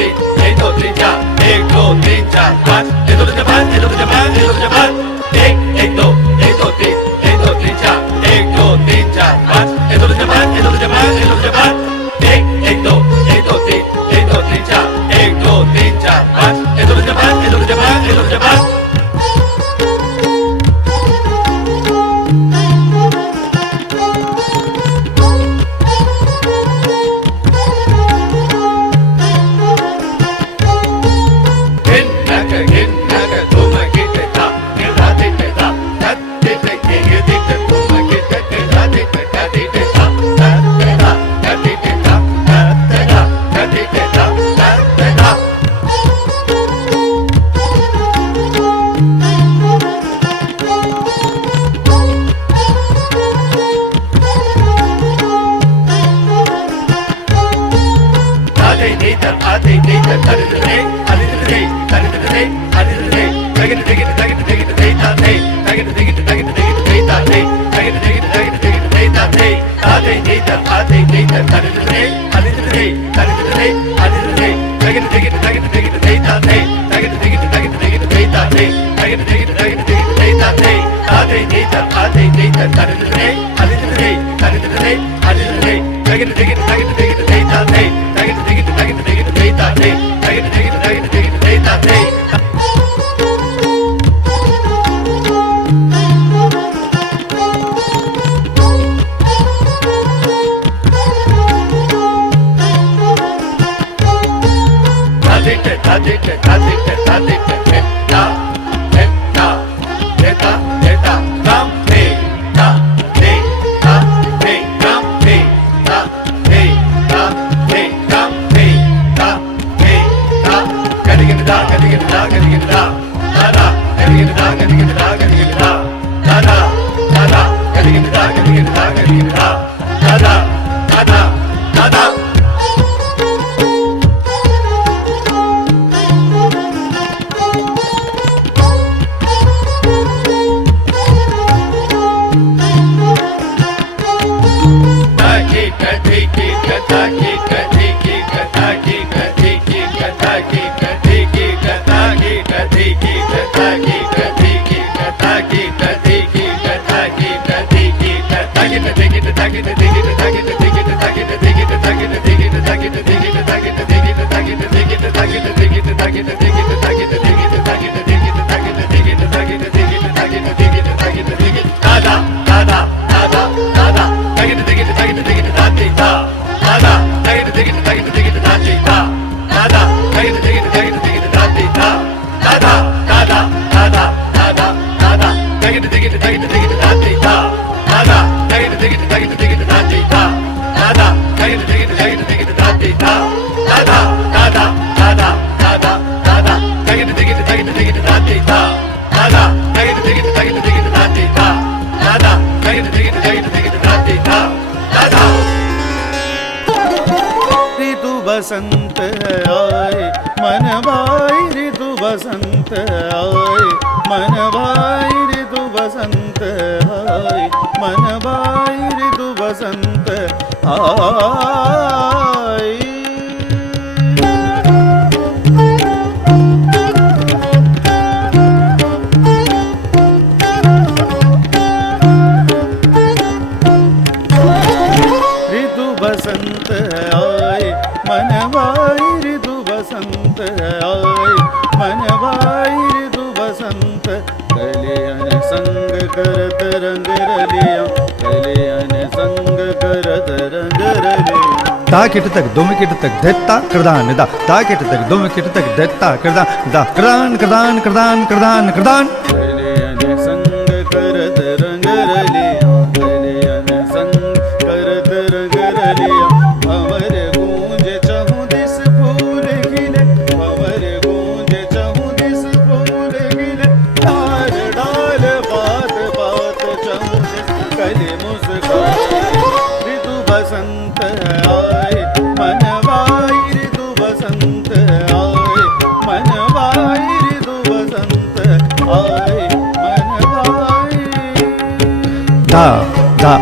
तीन, एक दो तीन चार, एक दो तीन चार पाँच, एक दो तीन पाँच, एक दो तीन पाँच, एक दो तीन पाँच, एक दो तीन, एक दो तीन चार, एक दो तीन चार पाँच, एक दो तीन पाँच, एक दो तीन पाँच, एक दो तीन पाँच, एक दो तीन, एक दो तीन चार, एक दो तीन चार पाँच, एक दो तीन पाँच, एक दो तीन पाँच, एक दो तीन पाँच. बसंत आए मन भाई ऋतु बसंत आए मन भाई ऋतु बसंत आए मन भाई ऋतु बसंत आए. ऋतु बसंत आए मन भाई ऋतु बसंत आए मन भाई ऋतु बसंत कलियन संग करत रंग रलिया कलियन संग करत रंग रलिया. ता किट तक दो किट तक देता करदान दा ता किट तक दो किट तक देता करदान दा करदान करदान करदान करदान करदान. कलियन संग करत रंग रलिया कलियन संग करत रंग रलिया भंवर गूंज चहु दिस फूल खिले भंवर गूंज चहु दिस फूल खिले डाल डाल बात बात चहु दिस कली मुस्कान. ऋतु बसंत आए मन भाई ऋतु बसंत आए मन भाई ऋतु बसंत आए मन भाई. दा दा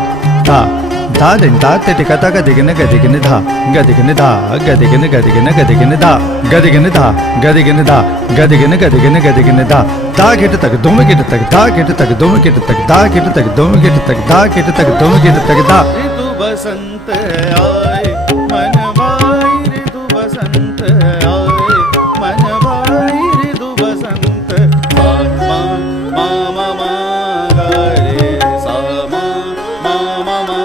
दा धा दिन धा तिटिका ता गदिगिन गदिगिन धा गदिगिन धा गदिगिन गदिगिन गदिगिन धा गदिगिन धा गदिगिन धा गदिगिन गदिगिन गदिगिन धा धा गिट तक दुम गिट तक धा गिट तक दुम गिट तक धा गिट तक दुम गिट तक धा गिट तक दुम गिट तक धा ऋतु बसंत आए मन भाई ऋतु बसंत आए मन भाई ऋतु बसंत मा मा मा मा गा रे सा मा मा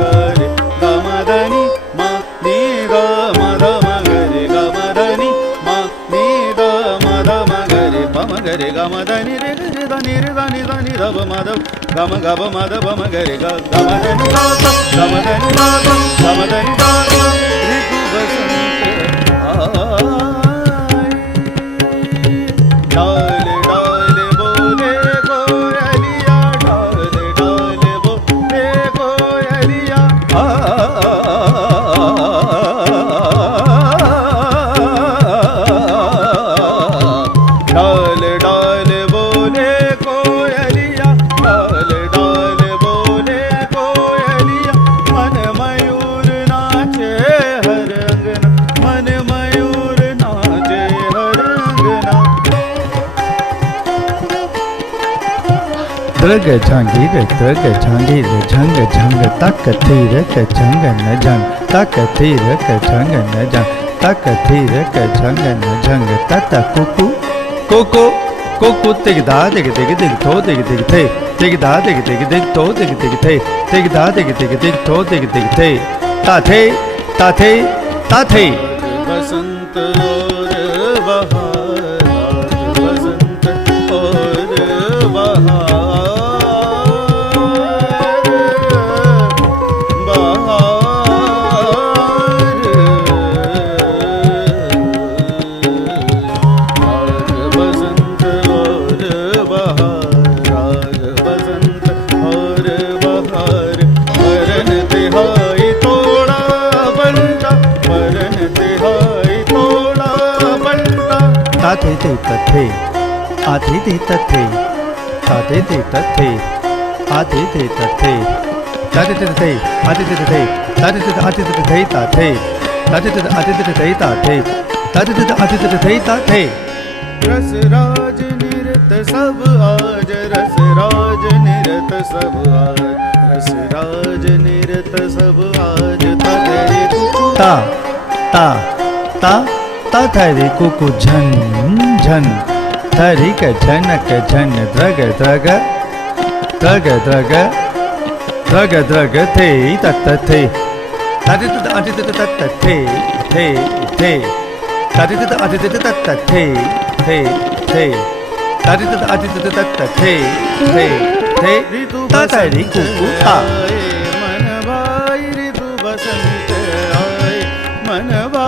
गा रे गा म ध नि मा नि गा म ध म ग रे गा म ध नि मा नि द म ध म ग रे प म ग रे गा म ध नि रे ग रे द नि रे द नि द नि ध ब म ध ग म ग ब म ध ब म ग रे गा ग म ध नि गा ग म ध नि गा ग म ध नि गा ऋतु बसंत आए डाल डाल बोले कोयलिया डाल डाल बोले कोयलिया डाल डाल बोले कोयलिया डाल डाल बोले कोयलिया मन मयूर नाचे हर अंगना मन मयूर नाचे हर अंगना द्रग झांगीर द्रग झांगीर झंग झंग तक थीर क झंग न झंग तक थीर क झंग न झंग तक थीर क झंग न झंग तत कुकु कोको कोकु तिग दा दिग दिग दिग थो दिग दिग थे तिग दा दिग दिग दिग थो दिग दिग थे तिग दा दिग दिग दिग थो दिग दिग थे ता थे ता थे ता थे बसंत और बहार आज बसंत और बहार आज बसंत और बहार आज बसंत और बहार वरन तिहाई तोड़ा बंटा वरन तिहाई तोड़ा बंटा ताथे ते तथे आथे ते तथे ताथे ते तथे आथे ते तथे ताथे ते तथे आथे ते तथे ताथे ते आथे ते तथे ताथे ताथे ते आथे ते तथे ताथे ताथे ते आथे ते तथे ताथे रस राज निरत सब आज रस राज निरत सब आज रस राज निरत सब आज तगड़े ता ता ता ता थरी कुकु झन झन थरी क झनक झन drug drug drug drug drug drug थे तत थे ताति तत आति तत तत थे थे थे ताति तत आति तत तत थे थे थे ताति तत आति तत तत थे थे थे ऋतु ता थरी बसंत कुकु था आए मन भाई ऋतु बसंत आए मन भाई